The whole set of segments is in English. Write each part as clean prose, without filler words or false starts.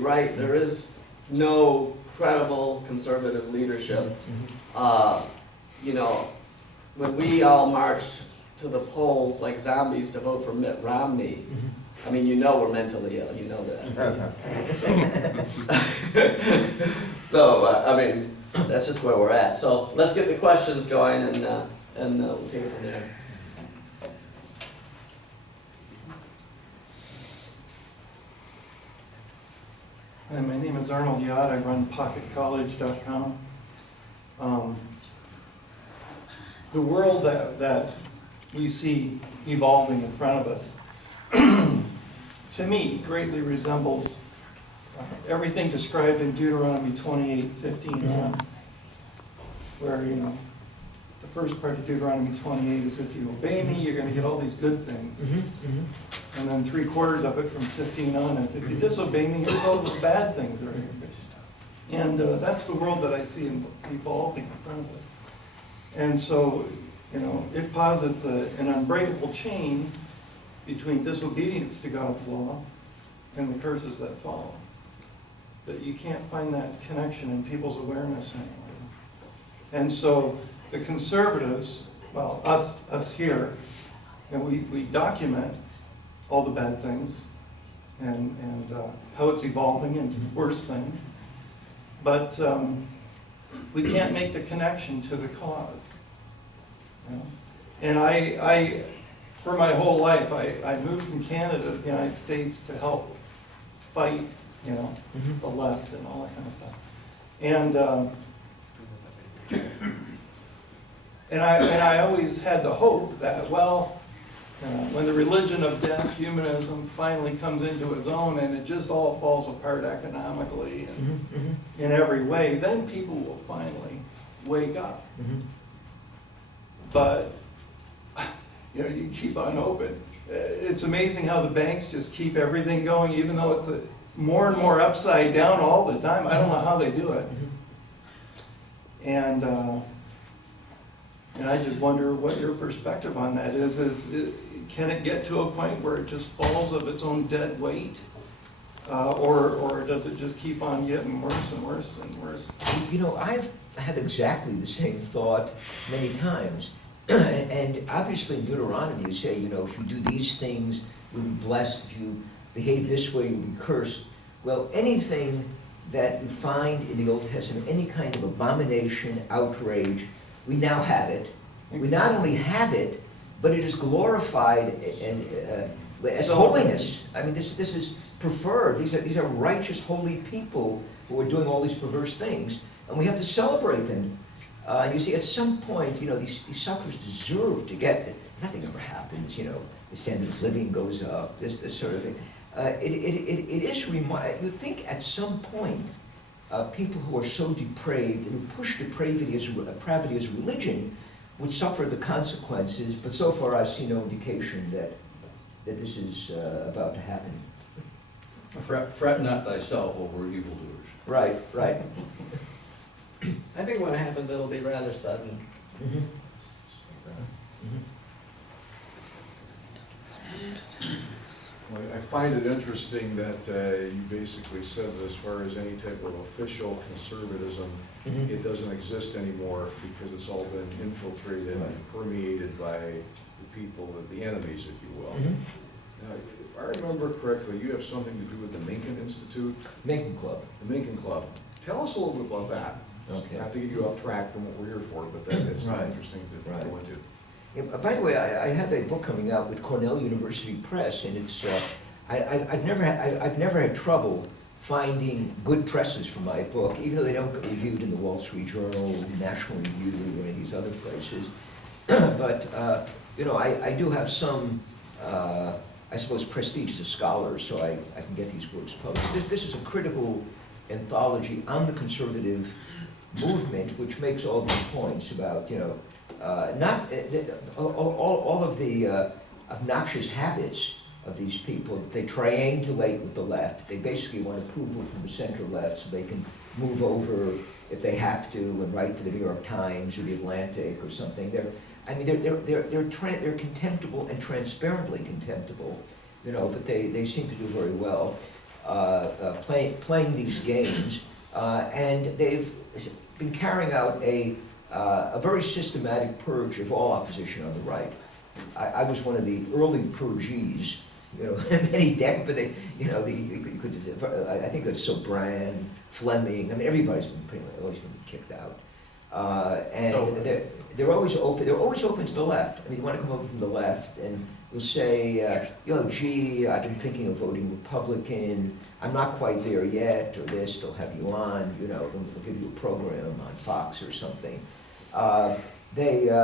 right. There is no credible conservative leadership. You know, when we all marched to the polls like zombies to vote for Mitt Romney, I mean, you know we're mentally ill, you know that. So, I mean, that's just where we're at. So let's get the questions going, and we'll take it from there. Hi, my name is Arnold Yod. I run pocketcollege.com. The world that we see evolving in front of us, to me, greatly resembles everything described in Deuteronomy 28:15, where, you know, the first part of Deuteronomy 28 is, if you obey me, you're going to get all these good things. And then 3/4 of it from 15 on is, if you disobey me, here's all the bad things that are here. And that's the world that I see evolving in front of us. And so, you know, it posits an unbreakable chain between disobedience to God's law and the curses that follow. But you can't find that connection in people's awareness anyway. And so the conservatives, well, us here, and we document all the bad things and how it's evolving into worse things. But we can't make the connection to the cause. You know? And I, for my whole life, I moved from Canada to the United States to help fight, you know, the left and all that kind of stuff. And I always had the hope that, well, when the religion of death, humanism, finally comes into its own and it just all falls apart economically and in every way, then people will finally wake up. But, you know, you keep on open. It's amazing how the banks just keep everything going, even though it's more and more upside down all the time. I don't know how they do it. And I just wonder what your perspective on that is. Can it get to a point where it just falls of its own dead weight? Or does it just keep on getting worse and worse and worse? You know, I've had exactly the same thought many times. And obviously in Deuteronomy you say, you know, if you do these things, you'll be blessed. If you behave this way, you'll be cursed. Well, anything that you find in the Old Testament, any kind of abomination, outrage, we now have it. We not only have it, but it is glorified as holiness. I mean, this is preferred. These are righteous, holy people who are doing all these perverse things, and we have to celebrate them. You see, at some point, you know, these suckers deserve to get it. Nothing ever happens, you know. The standard of living goes up. This sort of thing. It is remarkable. You think at some point, people who are so depraved and who push depravity as religion would suffer the consequences, but so far I see no indication that this is about to happen. Fret not thyself over evildoers. Right, right. I think when it happens, it'll be rather sudden. Well, I find it interesting that you basically said that as far as any type of official conservatism, it doesn't exist anymore because it's all been infiltrated and permeated by the people, the enemies, if you will. Now, if I remember correctly, you have something to do with the Mencken Institute? Mencken Club. The Mencken Club. Tell us a little bit about that. Okay. Not to get you off track from what we're here for, but that is interesting to go into. Yeah, by the way, I have a book coming out with Cornell University Press, and it's I've never had trouble finding good presses for my book, even though they don't get reviewed in the Wall Street Journal, National Review, or any of these other places. But you know, I do have some, I suppose, prestige as a scholar, so I can get these books published. This is a critical anthology on the conservative movement, which makes all these points about, you know, all of the obnoxious habits of these people. They triangulate with the left. They basically want approval from the center left so they can move over if they have to and write for the New York Times or the Atlantic or something. They're contemptible and transparently contemptible, you know, but they seem to do very well. playing these games, and they've been carrying out a very systematic purge of all opposition on the right. I was one of the early purgees, you know, many decades, but they, you know, you could, I think it's Sobran, Fleming, I mean, everybody's been pretty much always been kicked out. And So- they're always open. They're always open to the left. I mean, you want to come over from the left, and you'll say, "Yo, gee, I've been thinking of voting Republican. I'm not quite there yet." Or this, they'll have you on. You know, they'll give you a program on Fox or something. I mean,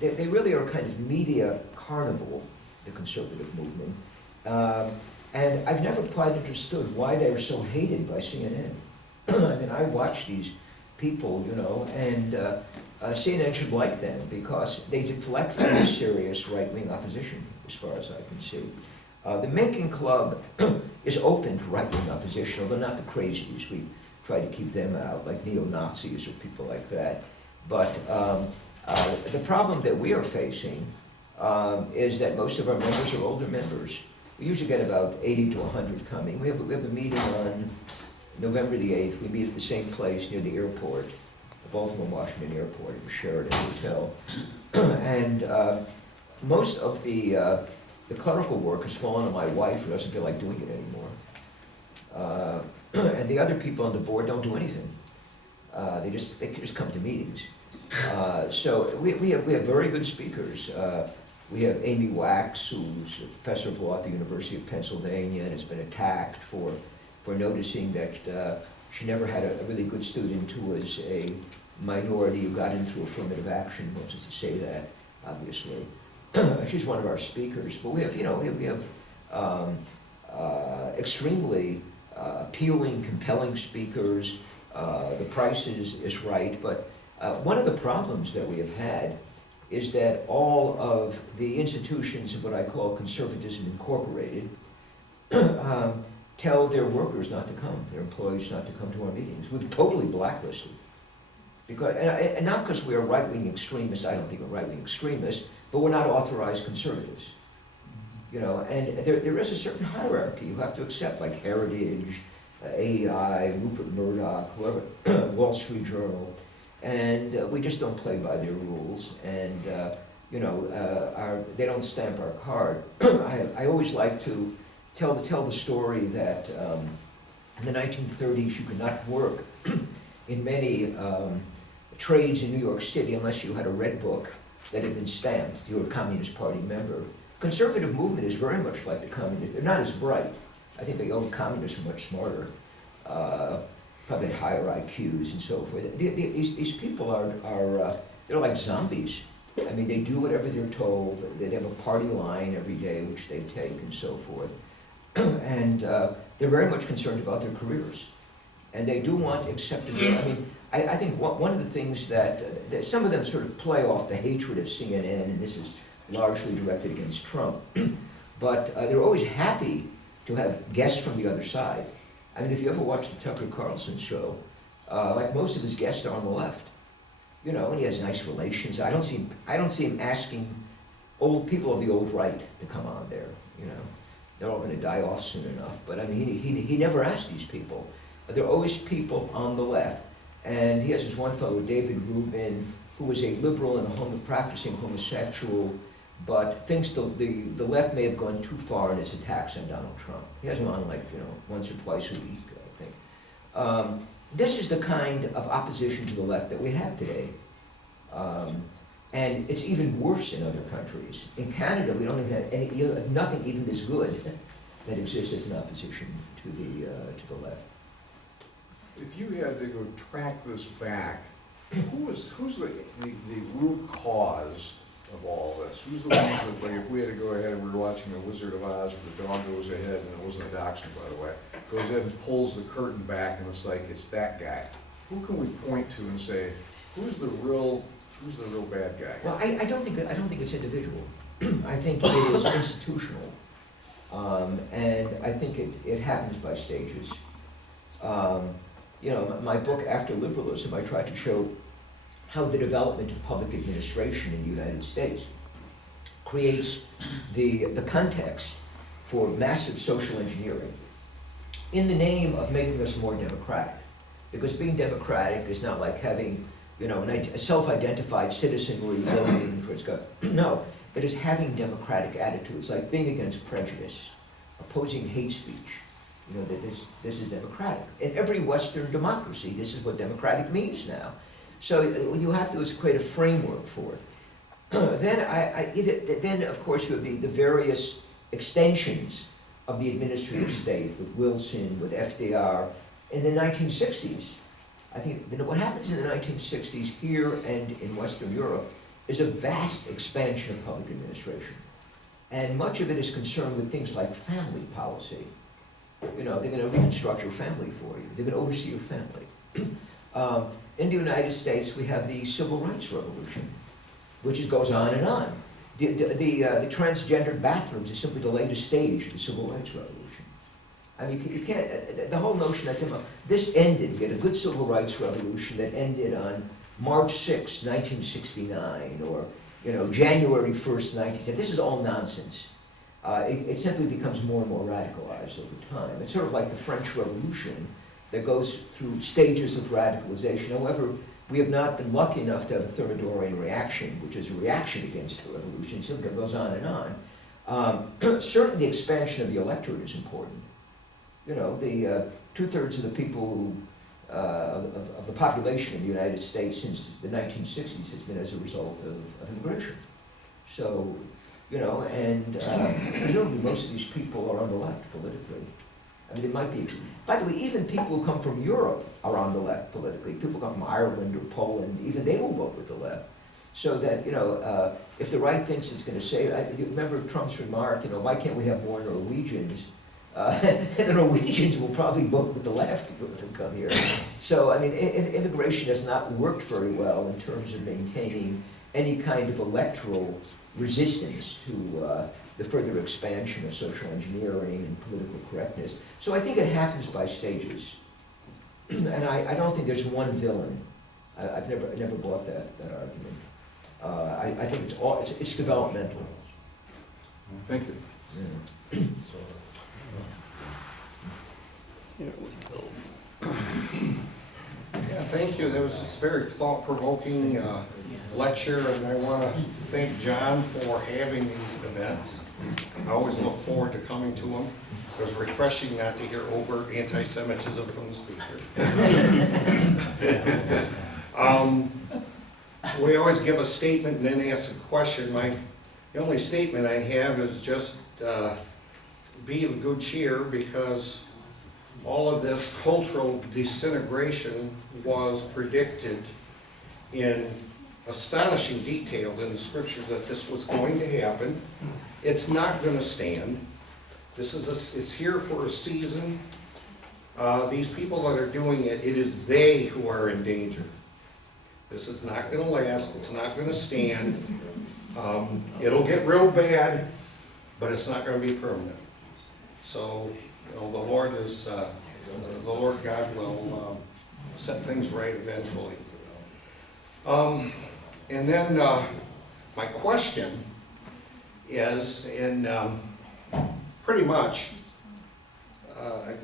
they really are kind of media carnival, the conservative movement. And I've never quite understood why they're so hated by CNN. I mean, I watch these people, you know, and CNN should like them because they deflect any serious right-wing opposition, as far as I can see. The Mencken Club is open to right-wing opposition, although not the crazies. We try to keep them out, like neo-Nazis or people like that. But the problem that we are facing is that most of our members are older members. We usually get about 80 to 100 coming. We have a meeting on November the 8th. We meet at the same place near the airport, the Baltimore-Washington Airport, at the Sheraton Hotel. And most of the clerical work has fallen on my wife, who doesn't feel like doing it anymore. And the other people on the board don't do anything. They just come to meetings. So we have very good speakers. We have Amy Wax, who's a professor of law at the University of Pennsylvania and has been attacked for noticing that she never had a really good student who was a minority who got in through affirmative action. Wants us to say that, obviously. She's one of our speakers, but we have extremely appealing, compelling speakers. The price is right, but one of the problems that we have had is that all of the institutions of what I call conservatism incorporated tell their workers not to come, their employees not to come to our meetings. We've totally blacklisted. Because, and not because we are right-wing extremists, I don't think we're right-wing extremists, but we're not authorized conservatives. You know, and there is a certain hierarchy you have to accept, like Heritage, AEI, Rupert Murdoch, whoever, Wall Street Journal, and we just don't play by their rules, and you know, they don't stamp our card. I always like to tell the story that in the 1930s you could not work in many trades in New York City unless you had a red book that had been stamped. You were a Communist Party member. Conservative movement is very much like the communists. They're not as bright. I think the old communists are much smarter, probably had higher IQs and so forth. These people they're like zombies. I mean, they do whatever they're told. They have a party line every day, which they take and so forth. And they're very much concerned about their careers. And they do want acceptability. I mean, I think one of the things that some of them sort of play off the hatred of CNN, and this is largely directed against Trump, but they're always happy to have guests from the other side. I mean, if you ever watch the Tucker Carlson show, like most of his guests are on the left, you know, and he has nice relations. I don't see him asking old people of the old right to come on there. You know, they're all going to die off soon enough. But I mean, he never asked these people. But there are always people on the left, and he has this one fellow, David Rubin, who was a liberal and a practicing homosexual, but thinks the left may have gone too far in its attacks on Donald Trump. He has him on, like, you know, once or twice a week, I think. This is the kind of opposition to the left that we have today. And it's even worse in other countries. In Canada, we don't even have nothing even as good that exists as an opposition to the left. If you had to go track this back, who's the root cause of all this? Who's the ones that, like, if we had to go ahead and we were watching The Wizard of Oz, where the dog goes ahead, and it wasn't a dachshund, by the way, goes ahead and pulls the curtain back, and it's like, it's that guy. Who can we point to and say, who's the real bad guy? Well, I don't think it's individual. I think it is institutional, and I think it happens by stages. You know, my book, After Liberalism, I tried to show how the development of public administration in the United States creates the context for massive social engineering in the name of making us more democratic. Because being democratic is not like having, you know, a self-identified citizenry voting for its government. No, it is having democratic attitudes, like being against prejudice, opposing hate speech. You know, that this is democratic. In every Western democracy, this is what democratic means now. So what you have to do is create a framework for it. Then, of course, you have the various extensions of the administrative state with Wilson, with FDR. In the 1960s, I think what happens in the 1960s here and in Western Europe is a vast expansion of public administration. And much of it is concerned with things like family policy. You know, they're going to reconstruct your family for you. They're going to oversee your family. In the United States, we have the Civil Rights Revolution, which goes on and on. The transgendered bathrooms is simply the latest stage of the Civil Rights Revolution. I mean, you can't, the whole notion that this ended, we had a good Civil Rights Revolution that ended on March 6, 1969, or, you know, January 1st, 1970. This is all nonsense. It simply becomes more and more radicalized over time. It's sort of like the French Revolution that goes through stages of radicalization. However, we have not been lucky enough to have a Thermidorian reaction, which is a reaction against the revolution. It simply goes on and on. Certainly the expansion of the electorate is important. You know, the 2/3 of the people of the population of the United States since the 1960s has been as a result of immigration. So, you know, and presumably most of these people are on the left politically. I mean, it might be, by the way, even people who come from Europe are on the left politically. People come from Ireland or Poland, even they will vote with the left. So that, you know, if the right thinks it's going to say, you remember Trump's remark, you know, why can't we have more Norwegians? The Norwegians will probably vote with the left if they come here. So, I mean, immigration has not worked very well in terms of maintaining any kind of electoral resistance to the further expansion of social engineering and political correctness. So I think it happens by stages. And I don't think there's one villain. I've never bought that argument. I think it's developmental. Thank you. Yeah. Here we go. Yeah, thank you. That was just very thought-provoking lecture, and I want to thank John for having these events. I always look forward to coming to them. It was refreshing not to hear overt anti-Semitism from the speaker. We always give a statement and then ask a question. The only statement I have is just be of good cheer, because all of this cultural disintegration was predicted in astonishing detail in the scriptures that this was going to happen. It's not going to stand. It's here for a season. These people that are doing it, it is they who are in danger. This is not going to last. It's not going to stand. It'll get real bad, but it's not going to be permanent. So, you know, the Lord God will set things right eventually. And then my question is, and pretty much, I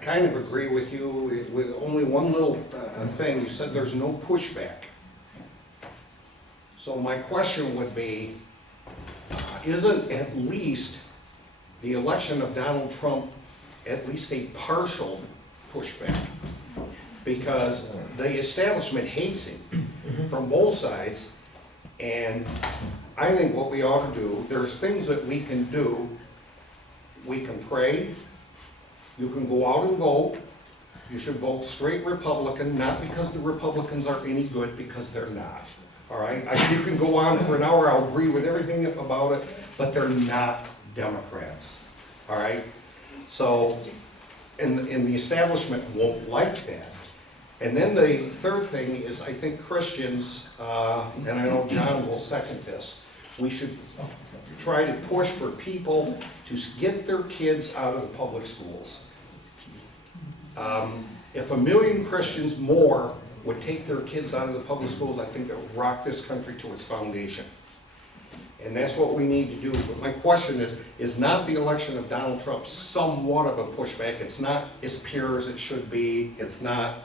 kind of agree with you with only one little thing. You said there's no pushback. So my question would be, isn't at least the election of Donald Trump at least a partial pushback? Because the establishment hates him from both sides, and I think what we ought to do, there's things that we can do. We can pray. You can go out and vote. You should vote straight Republican, not because the Republicans are any good, because they're not. All right? You can go on for an hour, I'll agree with everything about it, but they're not Democrats. All right? So, and the establishment won't like that. And then the third thing is, I think Christians, and I know John will second this, we should try to push for people to get their kids out of the public schools. If 1 million Christians more would take their kids out of the public schools, I think it would rock this country to its foundation. And that's what we need to do. But my question is not the election of Donald Trump somewhat of a pushback? It's not as pure as it should be. It's not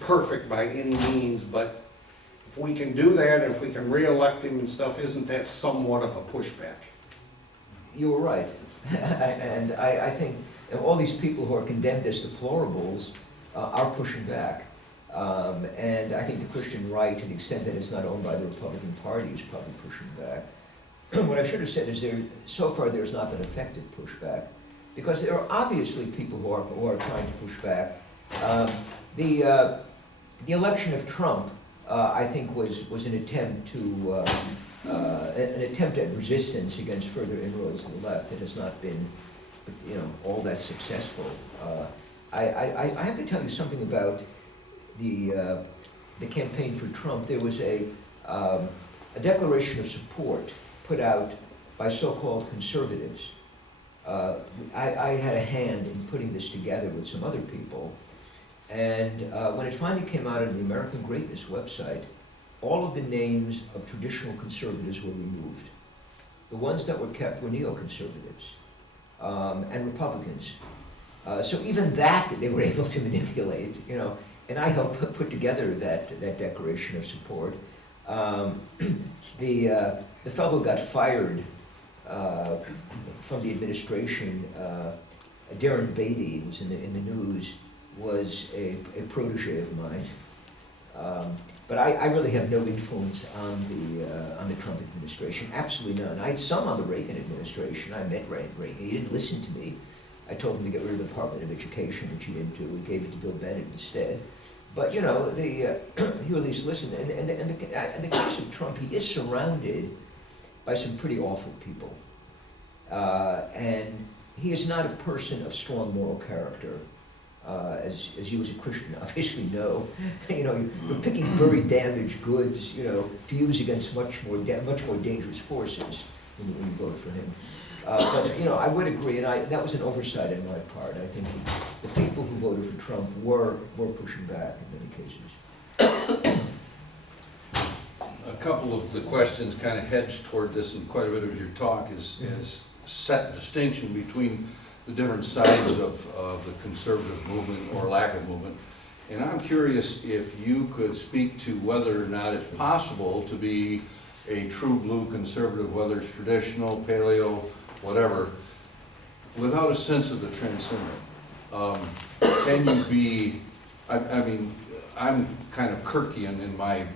perfect by any means, but if we can do that, and if we can re-elect him and stuff, isn't that somewhat of a pushback? You were right. And I think all these people who are condemned as deplorables are pushing back. And I think the Christian right, to the extent that it's not owned by the Republican Party, is probably pushing back. What I should have said is so far there's not been effective pushback, because there are obviously people who are trying to push back. The election of Trump, I think, was an attempt at resistance against further inroads to the left. It has not been, all that successful. I have to tell you something about the campaign for Trump. There was a declaration of support put out by so-called conservatives. I had a hand in putting this together with some other people, and when it finally came out on the American Greatness website, all of the names of traditional conservatives were removed. The ones that were kept were neoconservatives and Republicans. So even that they were able to manipulate, and I helped put together that declaration of support. The fellow who got fired from the administration, Darren Beatty, who was in the news, was a protege of mine. But I really have no influence on the Trump administration, absolutely none. I had some on the Reagan administration. I met Reagan. He didn't listen to me. I told him to get rid of the Department of Education, which he didn't do. We gave it to Bill Bennett instead. But he at least listened. And in the case of Trump, he is surrounded by some pretty awful people, and he is not a person of strong moral character. As you as a Christian obviously know, you're picking very damaged goods, to use against much more dangerous forces when you vote for him. But I would agree, and that was an oversight on my part. I think the people who voted for Trump were pushing back in many cases. A couple of the questions kind of hedged toward this, and quite a bit of your talk is set distinction between the different sides of the conservative movement or lack of movement. And I'm curious if you could speak to whether or not it's possible to be a true blue conservative, whether it's traditional, paleo, whatever, without a sense of the transcendent. Can you be, I mean, I'm kind of Kirkian in my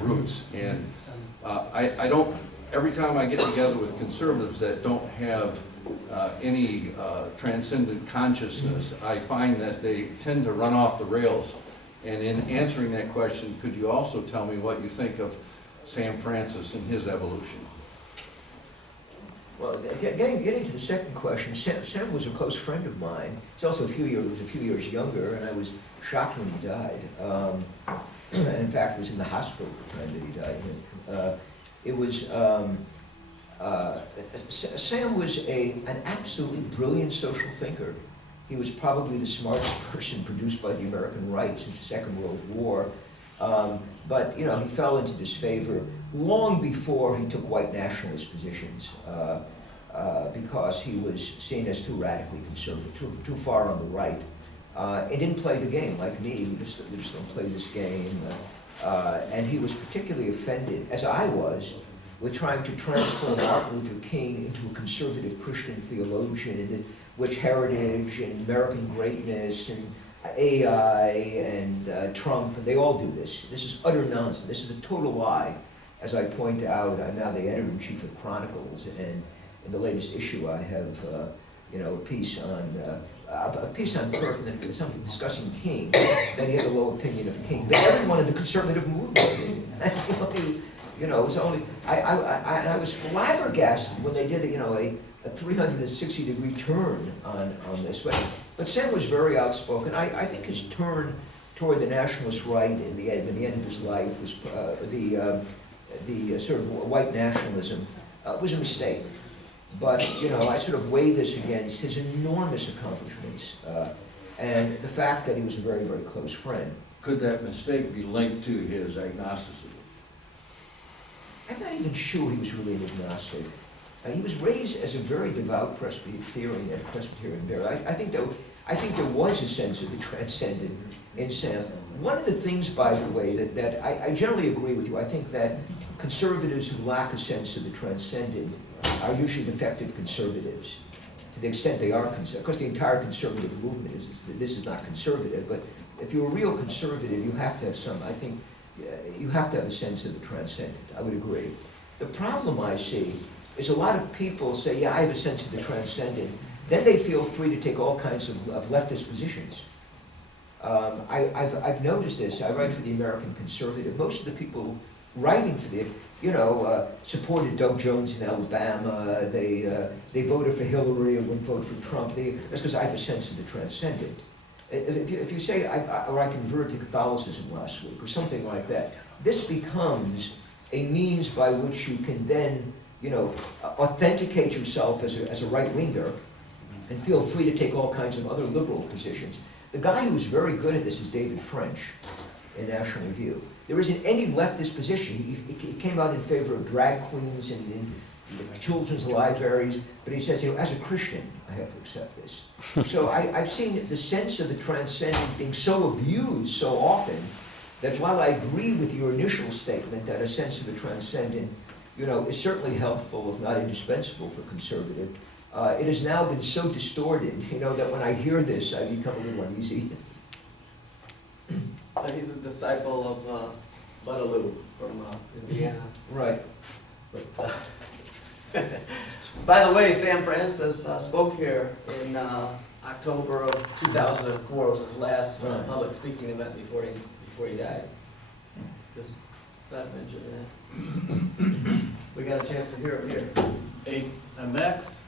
roots, and I don't, every time I get together with conservatives that don't have any transcendent consciousness, I find that they tend to run off the rails. And in answering that question, could you also tell me what you think of Sam Francis and his evolution? Well, getting to the second question, Sam was a close friend of mine. He's also a few years younger, and I was shocked when he died. In fact, was in the hospital at the time that he died. Sam was an absolutely brilliant social thinker. He was probably the smartest person produced by the American right since the Second World War. But he fell into disfavor long before he took white nationalist positions because he was seen as too radically conservative, too far on the right. He didn't play the game like me. We just don't play this game. And he was particularly offended, as I was, with trying to transform Martin Luther King into a conservative Christian theologian, in which heritage and American greatness and AI and Trump, and they all do this. This is utter nonsense. This is a total lie. As I point out, I'm now the editor-in-chief of Chronicles, and in the latest issue I have a piece on Burke, and then something discussing King. Then he had a low opinion of King. But everyone in the conservative movement, it was only, I was flabbergasted when they did a 360-degree turn on this. But Sam was very outspoken. I think his turn toward the nationalist right in the end of his life was the sort of white nationalism was a mistake. But I sort of weigh this against his enormous accomplishments and the fact that he was a very, very close friend. Could that mistake be linked to his agnosticism? I'm not even sure he was really an agnostic. He was raised as a very devout Presbyterian at a Presbyterian there. I think there was a sense of the transcendent in Sam. One of the things, by the way, that I generally agree with you. I think that conservatives who lack a sense of the transcendent are usually defective conservatives, to the extent they are conservative. Of course, the entire conservative movement is that this is not conservative, but if you're a real conservative, you have to have some, I think, you have to have a sense of the transcendent. I would agree. The problem I see is a lot of people say, yeah, I have a sense of the transcendent. Then they feel free to take all kinds of leftist positions. I've noticed this. I write for the American Conservative. Most of the people writing for the, supported Doug Jones in Alabama. They voted for Hillary and wouldn't vote for Trump. That's because I have a sense of the transcendent. If you say, I converted to Catholicism last week, or something like that, this becomes a means by which you can then, authenticate yourself as a right-winger and feel free to take all kinds of other liberal positions. The guy who was very good at this is David French in National Review. There isn't any leftist position. He came out in favor of drag queens and in children's libraries, but he says, as a Christian, I have to accept this. So I've seen the sense of the transcendent being so abused so often that while I agree with your initial statement that a sense of the transcendent, is certainly helpful, if not indispensable for conservative, it has now been so distorted, that when I hear this, I become a little uneasy. He's a disciple of Butterloo from Indiana. Right. By the way, Sam Francis spoke here in October of 2004. It was his last public speaking event before he died. Just thought I'd mention that. We got a chance to hear him here. Hey, I'm Max.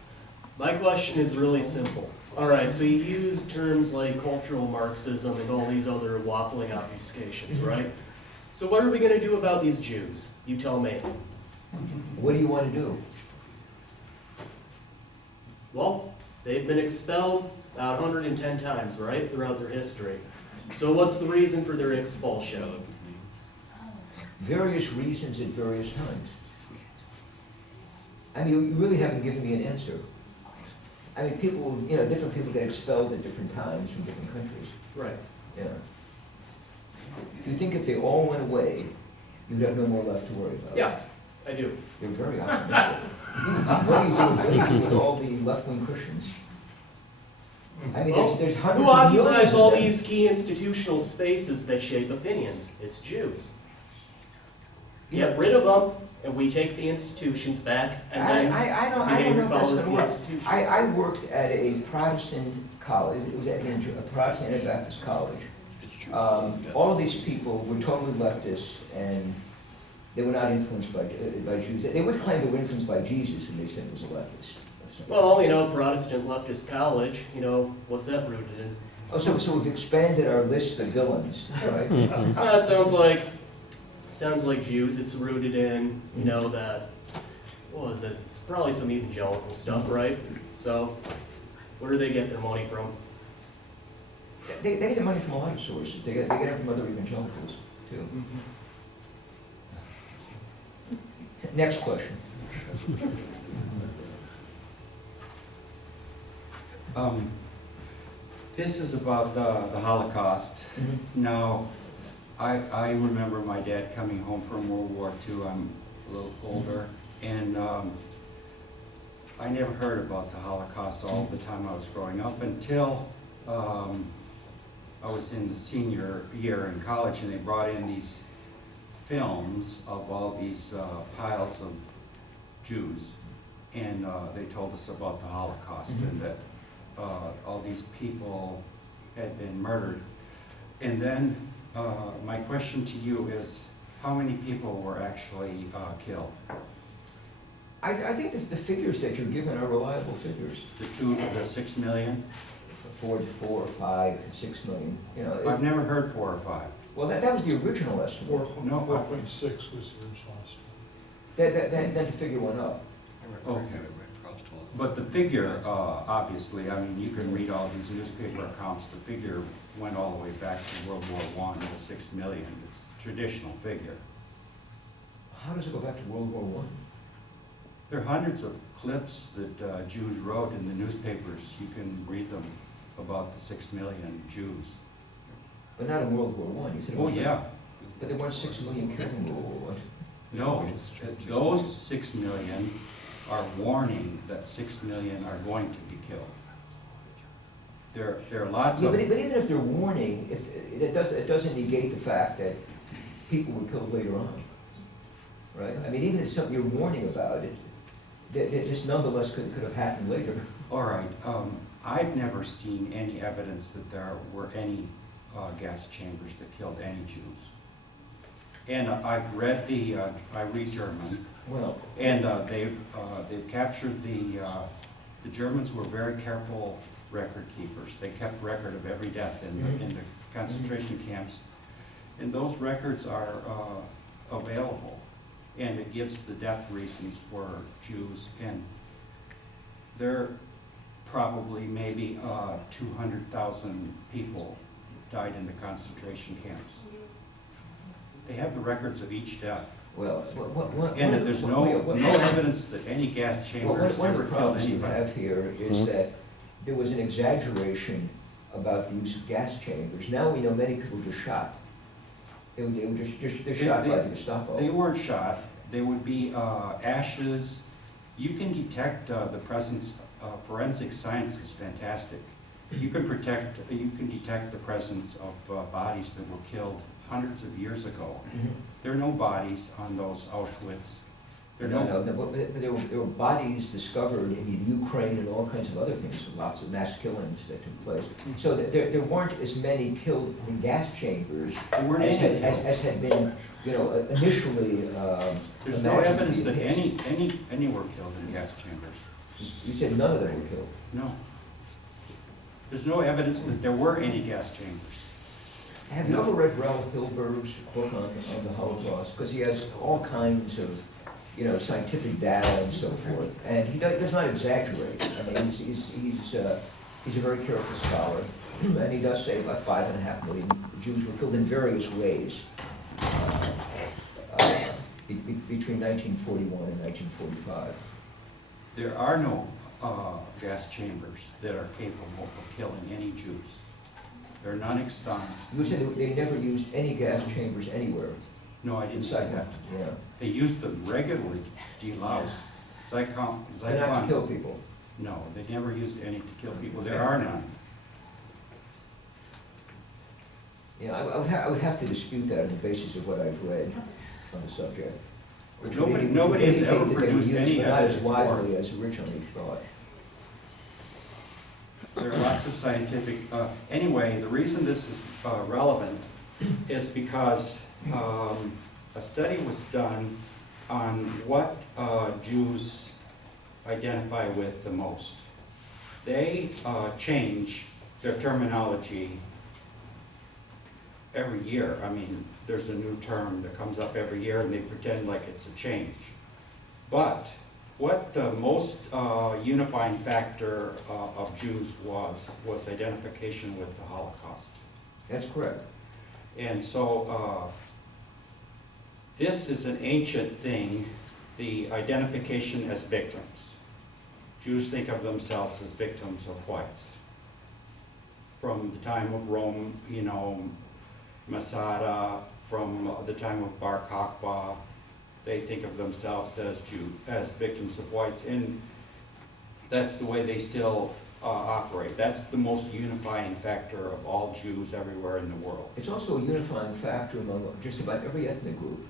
My question is really simple. All right, so you use terms like cultural Marxism and all these other waffling obfuscations, right? So what are we going to do about these Jews? You tell me. What do you want to do? Well, they've been expelled about 110 times, right, throughout their history. So what's the reason for their expulsion? Various reasons at various times. I mean, you really haven't given me an answer. I mean, people, different people get expelled at different times from different countries. Right. Yeah. Do you think if they all went away, you'd have no more left to worry about? Yeah, I do. You're very optimistic. What do you do with all the left-wing Christians? I mean, Well, there's hundreds who of millions occupies of all them. these key institutional spaces that shape opinions? It's Jews. Get rid of them, and we take the institutions back, and then I don't know behavior if that's follows going to the work. institution. I worked at a Protestant college. It was at a Protestant Anabaptist college. All of these people were totally leftists, and they were not influenced by Jews. They would claim they were influenced by Jesus, and they said it was a leftist. Well, Protestant leftist college, what's that rooted in? Oh, so we've expanded our list of villains, right? It sounds like Jews. It's rooted in, that, what was it? It's probably some evangelical stuff, right? So, where do they get their money from? They get their money from a lot of sources. They get it from other evangelicals, too. Next question. This is about the Holocaust. Now, I remember my dad coming home from World War II. I'm a little older, and I never heard about the Holocaust all the time I was growing up until I was in the senior year in college, and they brought in these films of all these piles of Jews, and they told us about the Holocaust and that all these people had been murdered. And then my question to you is, how many people were actually killed? I think the figures that you're given are reliable figures. The 6 million? 4 or 5, 6 million. I've never heard 4 or 5. Well, that was the original estimate. 4.6 was the original estimate. Then the figure went up. Okay. But the figure, obviously, I mean, you can read all these newspaper accounts, the figure went all the way back to World War I, the 6 million. It's a traditional figure. How does it go back to World War I? There are hundreds of clips that Jews wrote in the newspapers. You can read them about the 6 million Jews. But not in World War I. You said it Oh, was- yeah. But there weren't 6 million killed in World War I. No, those 6 million are warning that 6 million are going to be killed. There are lots Yeah, of... but even if they're warning, it doesn't negate the fact that people were killed later on, right? I mean, even if something you're warning about it, this nonetheless could have happened later. All right, I've never seen any evidence that there were any gas chambers that killed any Jews. And I've read I read German, Well, and they've captured the Germans were very careful record keepers. They kept record of every death in the concentration camps, and those records are available, and it gives the death reasons for Jews, and there probably maybe 200,000 people died in the concentration camps. They have the records of each death. well, And there's no evidence that any gas chambers one of ever the killed problems you anybody. have here is that there was an exaggeration about the use of gas chambers. Now we know many people were shot. They were they're shot by the Gestapo. They weren't shot. They would be ashes. You can detect the presence. Forensic science is fantastic. You can detect the presence of bodies that were killed hundreds of years ago. There are no bodies on those Auschwitz. There are No, but there were bodies discovered in Ukraine and all kinds of other things, lots of mass killings that took place. So there weren't as many killed in gas chambers There weren't any killed. as had been, initially There's no imagined evidence to be that the case. any were killed in gas chambers. You said none of them were killed. No. There's no evidence that there were any gas chambers. Have you ever read Ralph Hilberg's book on the Holocaust? Because he has all kinds of, scientific data and so forth, and he does not exaggerate. I mean, he's a very careful scholar, and he does say about 5.5 million Jews were killed in various ways between 1941 and 1945. There are no gas chambers that are capable of killing any Jews. They're non-extant. You said they never used any gas chambers anywhere No, I didn't say inside that. that. Yeah. They used them regularly to delouse. And not to kill people. No, they never used any to kill people. There are none. Yeah, I would have to dispute that on the basis of what I've read on the subject. Which would Nobody has indicate ever that they were produced used, any but not as evidence for it. widely as originally thought. There are lots of scientific, anyway, the reason this is relevant is because a study was done on what Jews identify with the most. They change their terminology every year. I mean, there's a new term that comes up every year and they pretend like it's a change. But what the most unifying factor of Jews was identification with the Holocaust. That's correct. And so this is an ancient thing, the identification as victims. Jews think of themselves as victims of whites. From the time of Rome, Masada, from the time of Bar Kokhba, they think of themselves as victims of whites, and that's the way they still operate. That's the most unifying factor of all Jews everywhere in the world. It's also a unifying factor among just about every ethnic group.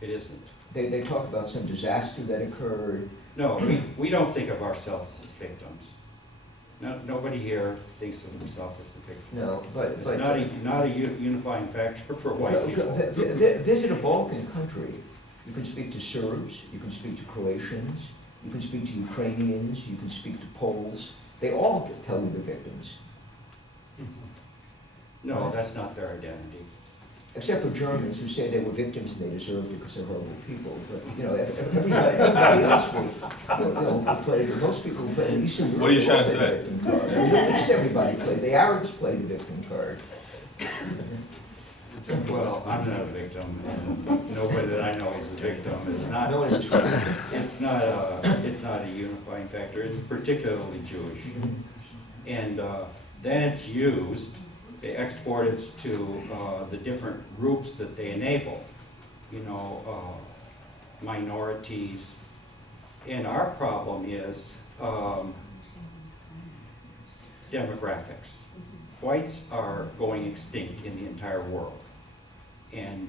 It isn't. They talk about some disaster that occurred. No, we don't think of ourselves as victims. No, nobody here thinks of himself as a victim. No, but It's not a unifying factor for white people. Visit a Balkan country. You can speak to Serbs, you can speak to Croatians, you can speak to Ukrainians, you can speak to Poles. They all tell you they're victims, No, that's not their identity. except for Germans who say they were victims and they deserved it because they're horrible people. But, everybody else will play, most people who play in Eastern Europe. What are you trying to play the say? victim card. At least everybody played. The Arabs play the victim card. Well, I'm not a victim, and nobody that I know is a victim. It's not, No one in trouble. it's not a unifying factor. It's particularly Jewish. And then it's used, they export it to the different groups that they enable, you know, minorities. And our problem is demographics. Whites are going extinct in the entire world. And